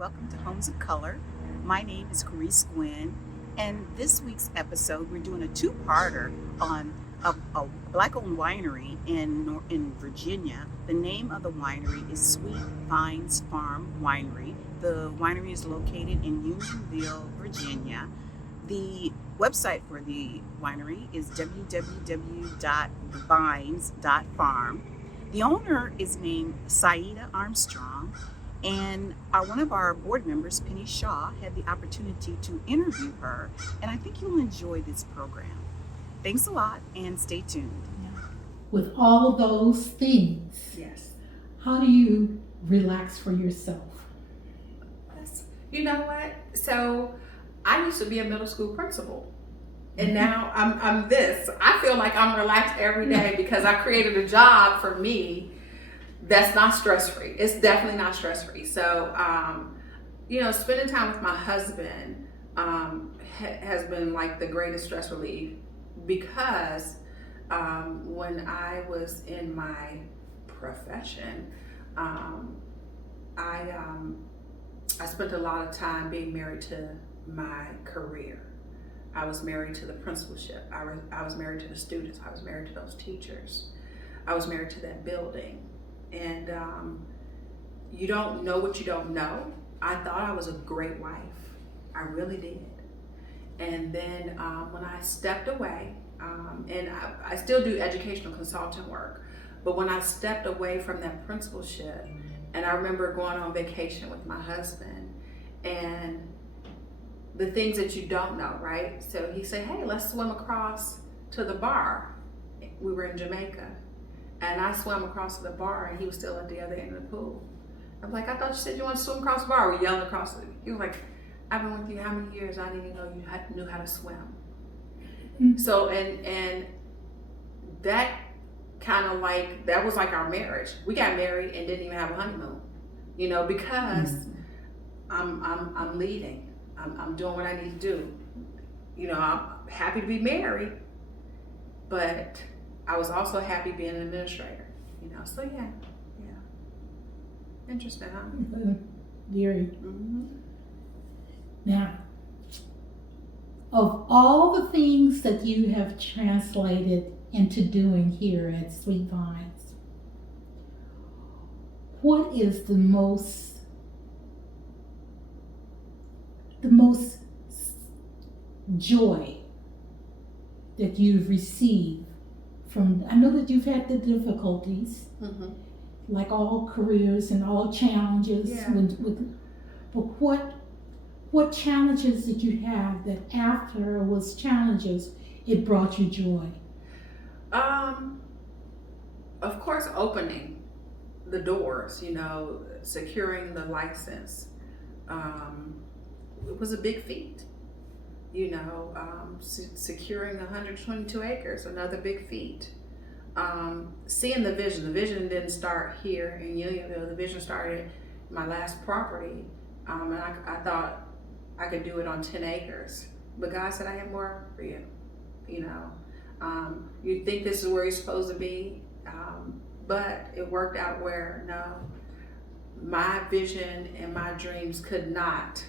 Welcome to Homes of Color. My name is Corriece Gwynn, and this week's episode we're doing a two-parter on a black-owned winery in Virginia. The name of the winery is Sweet Vines Farm Winery. The winery is located in Unionville, Virginia. The website for the winery is www.vines.farm. The owner is named Seidah Armstrong, and one of our board members, Penny Shaw, had the opportunity to interview her, and I think you'll enjoy this program. Thanks a lot, and stay tuned. With all of those things, Yes. how do you relax for yourself? You know what? So I used to be a middle school principal, and now I'm this. I feel like I'm relaxed every day because I created a job for me that's not stress-free. It's definitely not stress-free. So, spending time with my husband has been like the greatest stress relief because when I was in my profession, I spent a lot of time being married to my career. I was married to the principalship. I was married to the students. I was married to those teachers. I was married to that building. And you don't know what you don't know. I thought I was a great wife. I really did. And then when I stepped away, and I still do educational consultant work, but when I stepped away from that principalship, and I remember going on vacation with my husband, and the things that you don't know, right? So he said, hey, let's swim across to the bar. We were in Jamaica. And I swam across to the bar, and he was still at the other end of the pool. I'm like, I thought you said you wanted to swim across the bar. We yelled across it. He was like, I've been with you how many years? I didn't even know you knew how to swim. Mm-hmm. So, and that kind of like, that was like our marriage. We got married and didn't even have a honeymoon, because I'm leading. I'm doing what I need to do. I'm happy to be married, but I was also happy being an administrator, so yeah. Interesting, huh? Very. Mm-hmm. Now, of all the things that you have translated into doing here at Sweet Vines, what is the most joy that you've received from? I know that you've had the difficulties, like all careers and all challenges. Yeah. But what challenges did you have that after it was challenges, it brought you joy? Of course, opening the doors, securing the license. It was a big feat. Securing 122 acres, another big feat. Seeing the vision didn't start here in Unionville. The vision started in my last property, and I thought I could do it on 10 acres. But God said, I have more for you. You think this is where you're supposed to be, but it worked out where, no, my vision and my dreams could not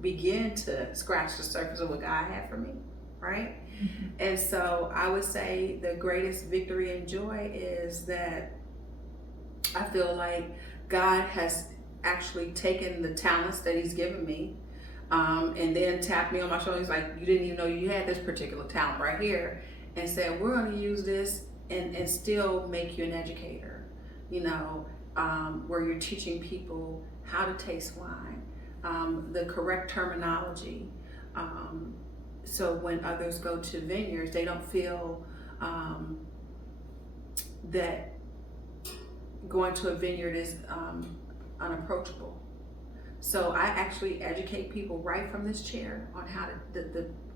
begin to scratch the surface of what God had for me, right? Mm-hmm. And so I would say the greatest victory and joy is that I feel like God has actually taken the talents that He's given me, and then tapped me on my shoulder. He's like, you didn't even know you had this particular talent right here, and said, we're going to use this and still make you an educator, where you're teaching people how to taste wine, the correct terminology, so when others go to vineyards, they don't feel that going to a vineyard is unapproachable. So I actually educate people right from this chair on how to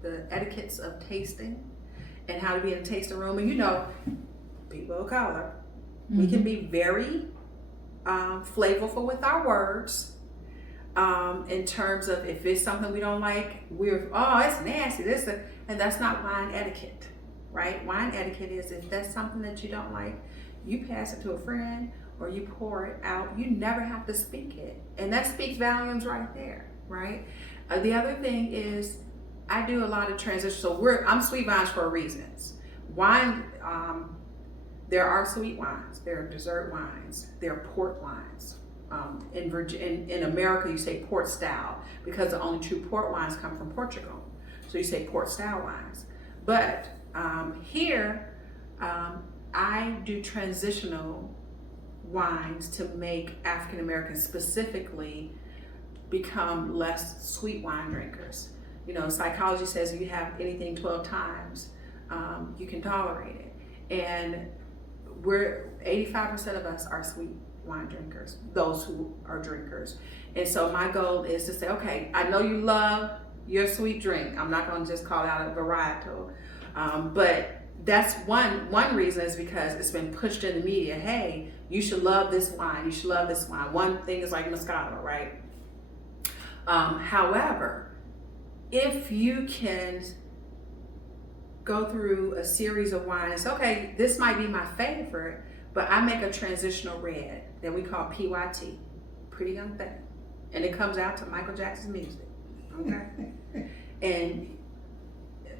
the etiquettes of tasting and how to be in a tasting room. And people of color, we can be very flavorful with our words. In terms of if it's something we don't like, it's nasty, and that's not wine etiquette, right? Wine etiquette is if that's something that you don't like, you pass it to a friend or you pour it out, you never have to speak it. And that speaks volumes right there, right? The other thing is I do a lot of transition. So I'm Sweet Vines for a reason. Wine, there are sweet wines, there are dessert wines, there are port wines. In America, you say port style because the only true port wines come from Portugal. So you say port style wines. But here, I do transitional wines to make African Americans specifically become less sweet wine drinkers. You know, psychology says if you have anything 12 times, you can tolerate it. And 85% of us are sweet wine drinkers, those who are drinkers. And so my goal is to say, okay, I know you love your sweet drink. I'm not going to just call out a varietal, but that's one reason is because it's been pushed in the media. Hey, you should love this wine. You should love this wine. One thing is like Moscato, right? However, if you can go through a series of wines, okay, this might be my favorite, but I make a transitional red that we call PYT, Pretty Young Thing. And it comes out to Michael Jackson's music, okay? And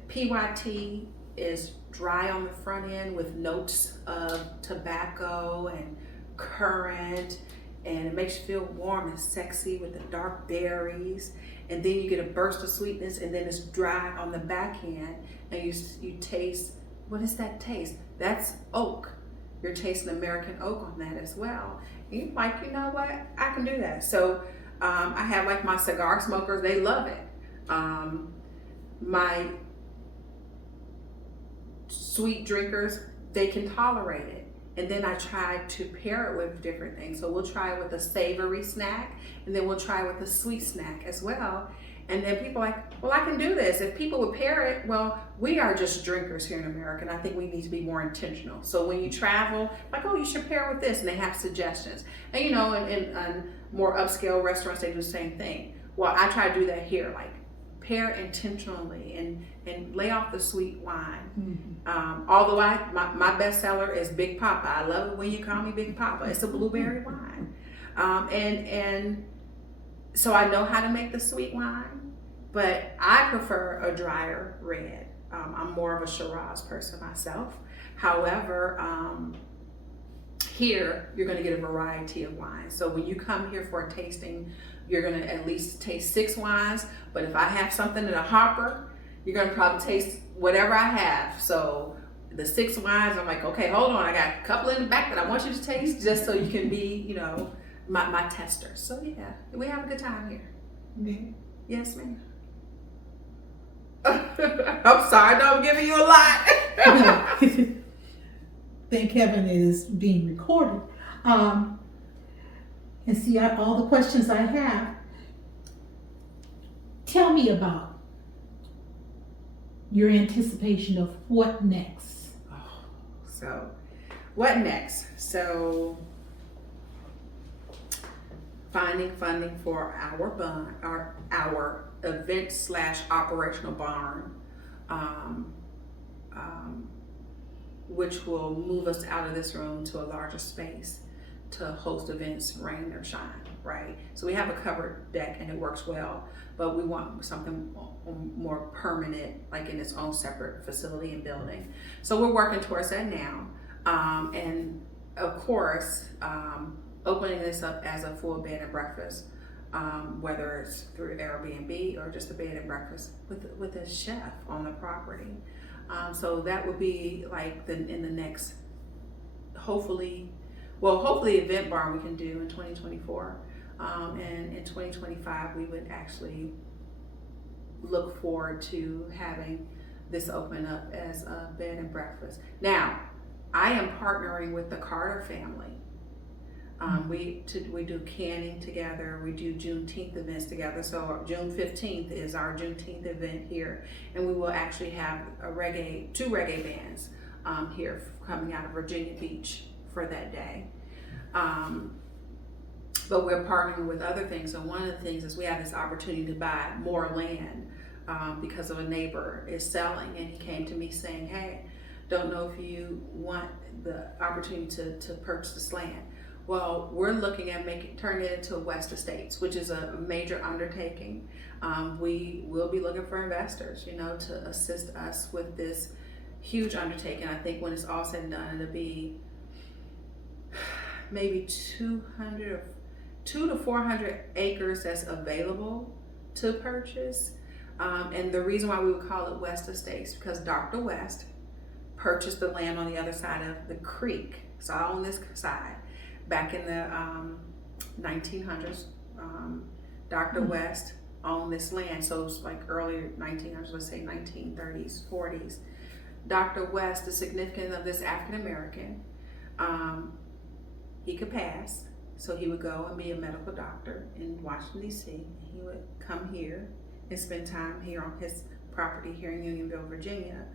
PYT is dry on the front end with notes of tobacco and currant, and it makes you feel warm and sexy with the dark berries. And then you get a burst of sweetness, and then it's dry on the back end, and you taste, what is that taste? That's oak. You're tasting American oak on that as well. And you're like, you know what? I can do that. So I have like my cigar smokers, they love it. My sweet drinkers, they can tolerate it. And then I try to pair it with different things. So we'll try it with a savory snack, and then we'll try it with a sweet snack as well. And then people are like, well, I can do this. If people would pair it, well, we are just drinkers here in America, and I think we need to be more intentional. So when you travel, like, oh, you should pair with this, and they have suggestions. And you know, in more upscale restaurants, they do the same thing. Well, I try to do that here, like pair intentionally and lay off the sweet wine. Mm-hmm. Although my best seller is Big Papa. I love it when you call me Big Papa. It's a blueberry wine. And so I know how to make the sweet wine, but I prefer a drier red. I'm more of a Shiraz person myself. However, here you're going to get a variety of wines. So when you come here for a tasting, you're going to at least taste 6 wines. But if I have something in a hopper, you're going to probably taste whatever I have. So the 6 wines, I'm like, okay, hold on. I got a couple in the back that I want you to taste just so you can be, you know, my tester. So yeah, we have a good time here. Mm-hmm. Yes, ma'am. I'm sorry, no, I'm giving you a lot. Thank heaven it is being recorded. And see, all the questions I have, tell me about your anticipation of what next. So, what next? So, finding funding for our event/operational barn, which will move us out of this room to a larger space to host events, rain or shine, right? So we have a covered deck and it works well, but we want something more permanent, like in its own separate facility and building. So we're working towards that now. And of course, opening this up as a full bed and breakfast, whether it's through Airbnb or just a bed and breakfast with a chef on the property. So that would be like in the next, hopefully event barn we can do in 2024. And in 2025, we would actually look forward to having this open up as a bed and breakfast. Now, I am partnering with the Carter family. We do canning together. We do Juneteenth events together. So June 15th is our Juneteenth event here, and we will actually have two reggae bands here coming out of Virginia Beach for that day. But we're partnering with other things. And one of the things is we have this opportunity to buy more land because of a neighbor is selling, and he came to me saying, "Hey, don't know if you want the opportunity to purchase this land." Well, we're looking at turning it into West Estates, which is a major undertaking. We will be looking for investors, to assist us with this huge undertaking. I think when it's all said and done, it'll be maybe 200 to 400 acres that's available to purchase. And the reason why we would call it West Estates, because Dr. West purchased the land on the other side of the creek. So I own this side. Back in the 1900s, Dr. West owned this land. So it was like earlier 1900s, let's say 1930s, 40s. Dr. West, the significance of this African American, he could pass. So he would go and be a medical doctor in Washington, D.C. He would come here and spend time here on his property here in Unionville, Virginia.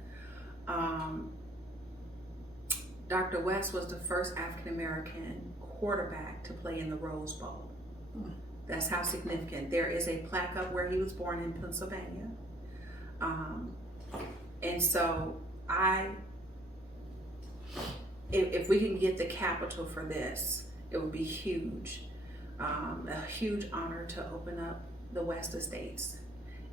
Dr. West was the first African American quarterback to play in the Rose Bowl. That's how significant. There is a plaque up where he was born in Pennsylvania. And so if we can get the capital for this, it would be huge. A huge honor to open up the West Estates.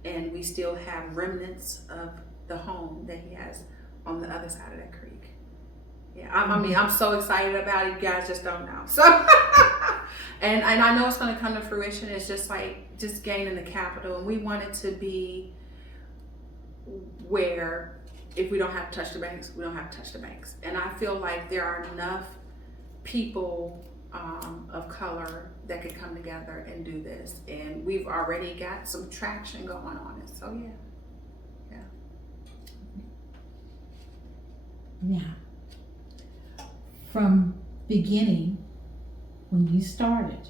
And we still have remnants of the home that he has on the other side of that creek. Yeah, I'm so excited about it. You guys just don't know. So, and I know it's going to come to fruition. It's just gaining the capital, and we want it to be where if we don't have to touch the banks, we don't have to touch the banks. And I feel like there are enough people of color that could come together and do this, and we've already got some traction going on it. So yeah. Now, from beginning, when you started,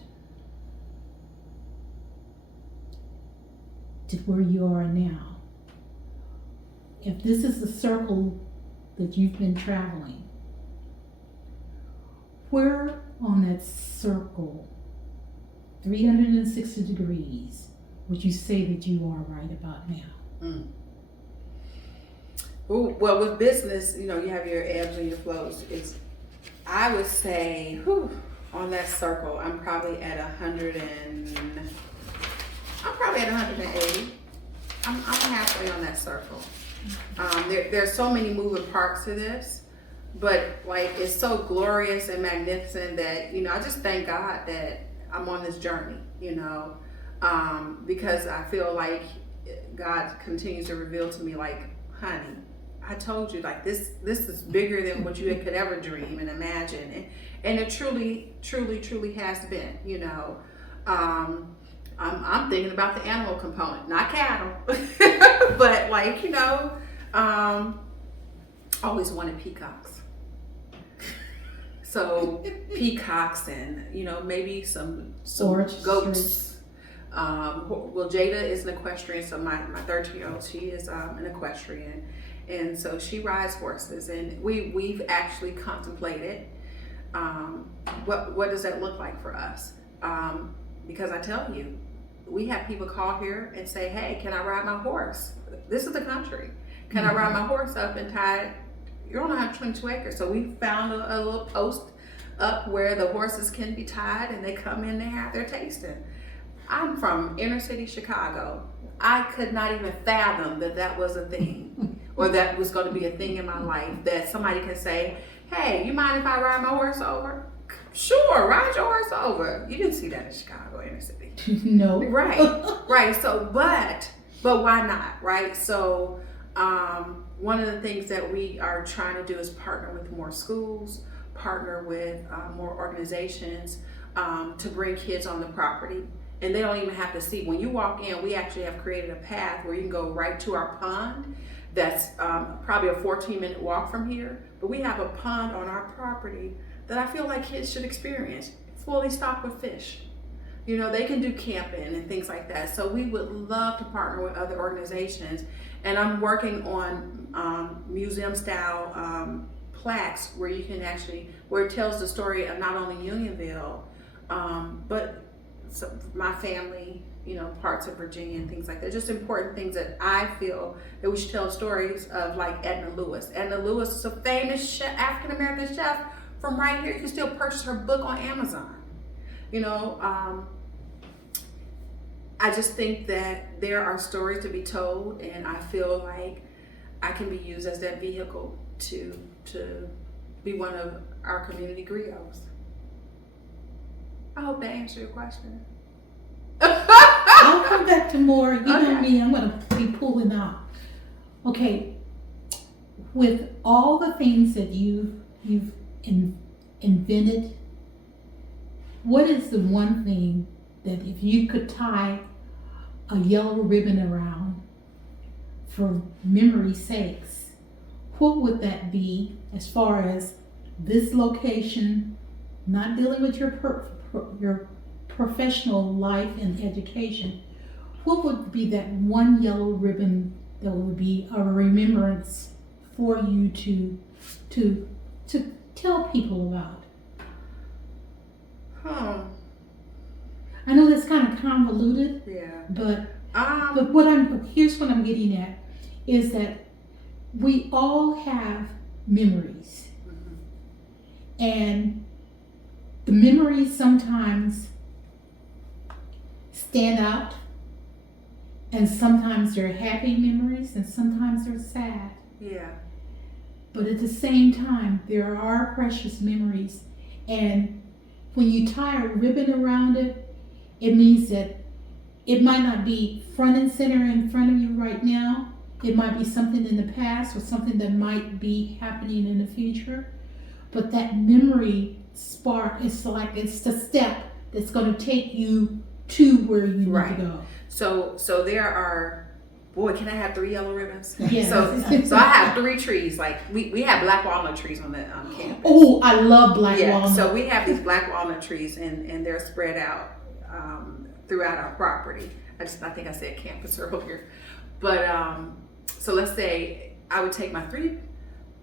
to where you are now, if this is the circle that you've been traveling, where on that circle, 360 degrees, would you say that you are right about now? Well, with business, you have your ebbs and your flows. I would say, on that circle, I'm probably at 180. I'm halfway on that circle. There's so many moving parts to this, but it's so glorious and magnificent that, I just thank God that I'm on this journey, because I feel like God continues to reveal to me, honey, I told you, this is bigger than what you could ever dream and imagine. And it truly, truly, truly has been, I'm thinking about the animal component, not cattle, but always wanted peacocks. So peacocks and, maybe some goats. Well, Jada is an equestrian, so my 13-year-old, she is an equestrian. And so she rides horses, and we've actually contemplated what does that look like for us? Because I tell you, we have people call here and say, hey, can I ride my horse? This is the country. Can I ride my horse up and tie it? You're on 122 acres. So we found a little post up where the horses can be tied, and they come in, they have their tasting. I'm from inner city Chicago. I could not even fathom that was a thing, or that was going to be a thing in my life, that somebody can say, hey, you mind if I ride my horse over? Sure, ride your horse over. You didn't see that in Chicago inner city. No. Right. So, but why not, right? So, one of the things that we are trying to do is partner with more schools, partner with more organizations to bring kids on the property. And they don't even have to see. When you walk in, we actually have created a path where you can go right to our pond. That's probably a 14-minute walk from here. But we have a pond on our property that I feel like kids should experience, fully stocked with fish. They can do camping and things like that. So we would love to partner with other organizations. And I'm working on museum-style plaques where you can where it tells the story of not only Unionville, but my family, parts of Virginia and things like that. Just important things that I feel that we should tell stories of, like Edna Lewis. Edna Lewis is a famous African-American chef from right here. You can still purchase her book on Amazon. You know, I just think that there are stories to be told, and I feel like I can be used as that vehicle to be one of our community griots. I hope that answered your question. I'll come back to more. You know Okay. me, I'm going to be pulling out. Okay, with all the things that you've invented, what is the one thing that if you could tie a yellow ribbon around for memory's sakes, what would that be as far as this location, not dealing with your professional life and education? What would be that one yellow ribbon that would be a remembrance for you to tell people about? I know that's kind of convoluted, Yeah. but Um. here's what I'm getting at is that we all have memories, and the memories sometimes stand out, and sometimes they're happy memories, and sometimes they're sad. Yeah. But at the same time, there are precious memories, and when you tie a ribbon around it, it means that it might not be front and center in front of you right now. It might be something in the past or something that might be happening in the future. But that memory spark is like it's the step that's going to take you to where you need to go. So there are, boy, can I have 3 yellow ribbons? Yes. So I have 3 trees. Like we have black walnut trees on the campus. Oh, I love black walnut. So we have these black walnut trees, and they're spread out throughout our property. I think I said campus earlier, but so let's say I would take my 3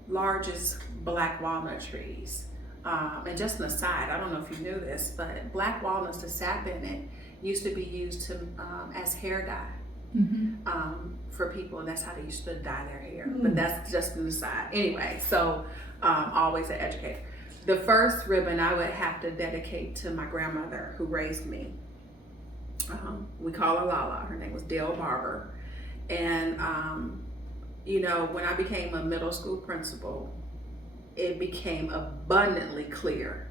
largest black walnut trees, and just an aside, I don't know if you knew this, but black walnuts, the sap in it, used to be used to as hair dye. For people, and that's how they used to dye their hair. But that's just an aside. Anyway, so always an educator. The first ribbon I would have to dedicate to my grandmother who raised me. We call her Lala. Her name was Dale Barber. And you know, when I became a middle school principal, it became abundantly clear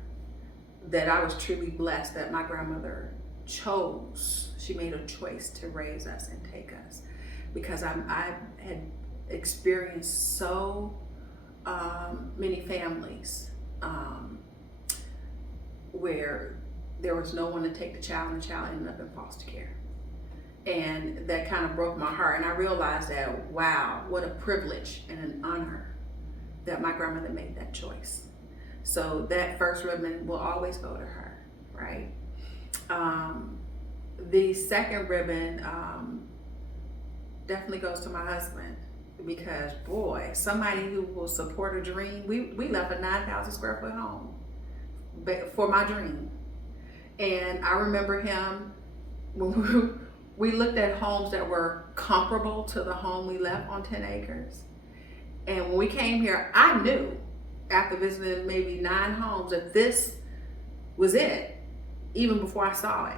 that I was truly blessed that my grandmother she made a choice to raise us and take us, because I had experienced so many families where there was no one to take the child, and the child ended up in foster care. And that kind of broke my heart, and I realized that, wow, what a privilege and an honor that my grandmother made that choice. So that first ribbon will always go to her, right? The second ribbon definitely goes to my husband, because boy, somebody who will support a dream. We left a 9,000 square foot home for my dream. And I remember him when we looked at homes that were comparable to the home we left on 10 acres. And when we came here, I knew after visiting maybe 9 homes that this was it, even before I saw it.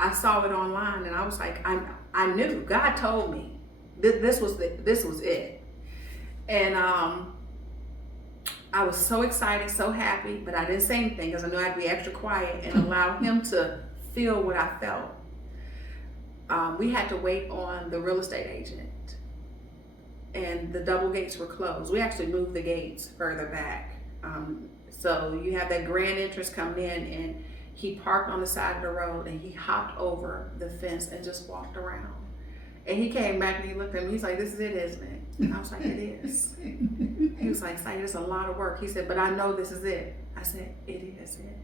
I saw it online, and I was like, I knew. God told me this was it. And I was so excited, so happy, but I didn't say anything because I knew I had to be extra quiet and allow him to feel what I felt. We had to wait on the real estate agent, and the double gates were closed. We actually moved the gates further back. So you have that grand entrance coming in, and he parked on the side of the road, and he hopped over the fence and just walked around. And he came back and he looked at me, he's like, "This is it, isn't it?" And I was like, "It is." He was like, "Seidah, it's a lot of work." He said, "But I know this is it." I said, "It is it."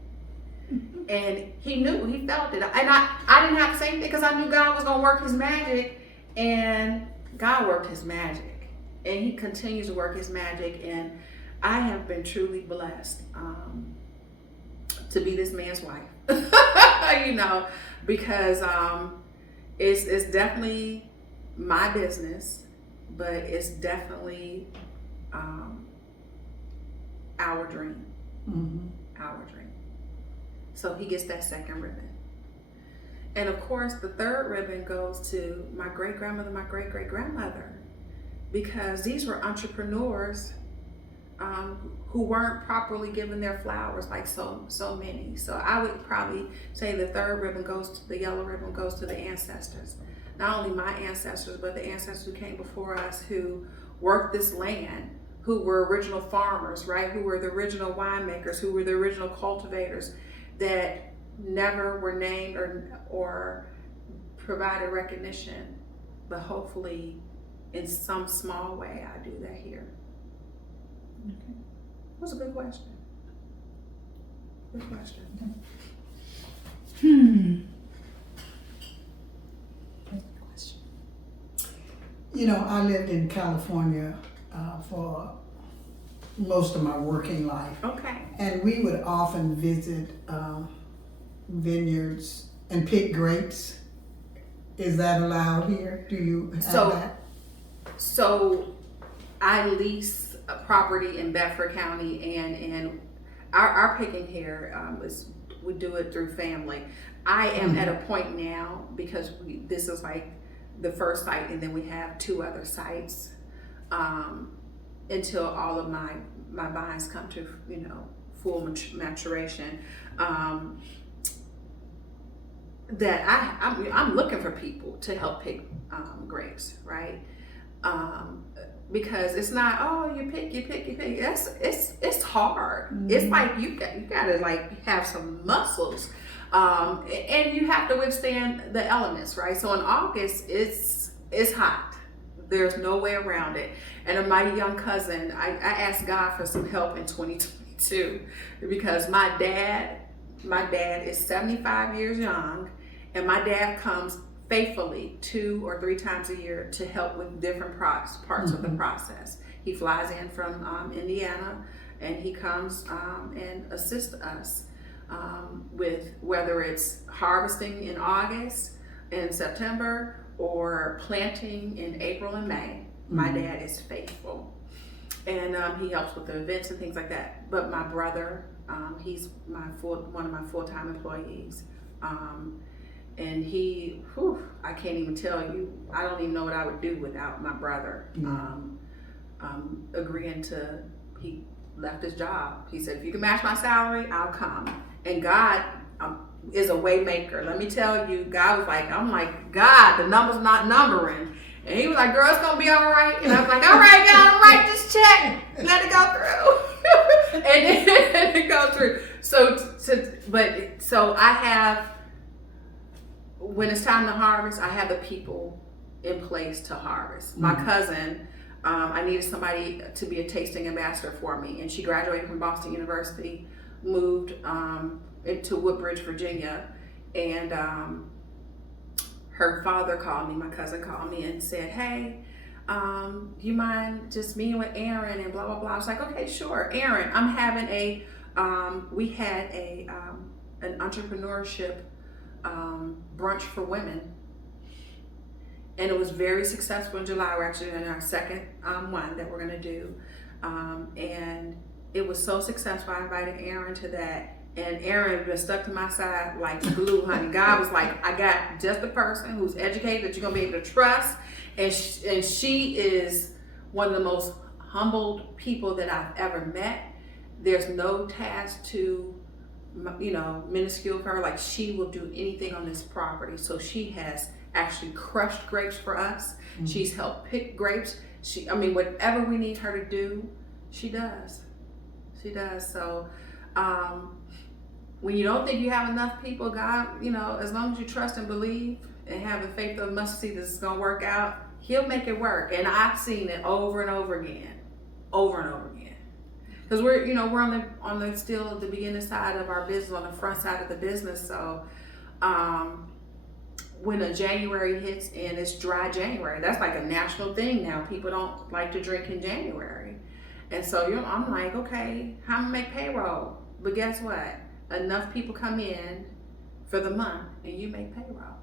And he knew, he felt it. And I didn't have to say anything because I knew God was going to work his magic. And God worked his magic. And he continues to work his magic. And I have been truly blessed to be this man's wife. You know, because it's definitely my business, but it's definitely our dream. our dream. So he gets that second ribbon. And of course, the third ribbon goes to my great-grandmother, my great-great-grandmother, because these were entrepreneurs who weren't properly given their flowers like so many. So I would probably say the third ribbon goes to, the yellow ribbon goes to the ancestors. Not only my ancestors, but the ancestors who came before us, who worked this land, who were original farmers, right? Who were the original winemakers, who were the original cultivators that never were named or provided recognition. But hopefully, in some small way, I do that here. Okay. That was a good question. Good question. Good question. You know, I lived in California for most of my working life. Okay. And we would often visit vineyards and pick grapes. Is that allowed here? Do you have that? So I lease a property in Bedford County, and our picking here is, we do it through family. I am at a point now, because this is like the first site, and then we have 2 other sites until all of my vines come to, you know, full maturation. That I'm looking for people to help pick grapes, right? Because it's not, oh, you pick. It's hard. Mm-hmm. It's like you gotta like have some muscles, and you have to withstand the elements, right? So in August, it's hot. There's no way around it. And my young cousin, I asked God for some help in 2022 because my dad is 75 years young, and my dad comes faithfully 2 or 3 times a year to help with different parts of the process. He flies in from Indiana, and he comes and assists us with whether it's harvesting in August and September or planting in April and May. My dad is faithful, and he helps with the events and things like that. But my brother, he's one of my full-time employees. And he, I can't even tell you, I don't even know what I would do without my brother agreeing to, he left his job. He said, if you can match my salary, I'll come. And God is a way maker. Let me tell you, God was like, I'm like, God, the number's not numbering. And he was like, girl, it's going to be all right. And I was like, all right, God, write this check. Let it go through. And then it goes through. So I have, when it's time to harvest, I have the people in place to harvest. My cousin, I needed somebody to be a tasting ambassador for me, and she graduated from Boston University, moved into Woodbridge, Virginia, and her father called me, my cousin called me and said, hey, do you mind just meeting with Aaron and blah, blah, blah. I was like, okay, sure. Aaron, I'm having we had an entrepreneurship brunch for women, and it was very successful in July. We're actually in our second one that we're going to do, and it was so successful. I invited Aaron to that, and Aaron was stuck to my side like glue, honey. God was like, I got just the person who's educated that you're going to be able to trust, and she is one of the most humbled people that I've ever met. There's no task too, minuscule for her. Like, she will do anything on this property. So she has actually crushed grapes for us. She's helped pick grapes. Whatever we need her to do, she does. So when you don't think you have enough people, God, as long as you trust and believe and have the faith of mustard seed that it's going to work out, He'll make it work. And I've seen it over and over again. Because we're on the still at the beginning side of our business, on the front side of the business. So when a January hits and it's dry January, that's like a national thing now. People don't like to drink in January. And so I'm like, okay, how am I make payroll? But guess what? Enough people come in for the month and you make payroll.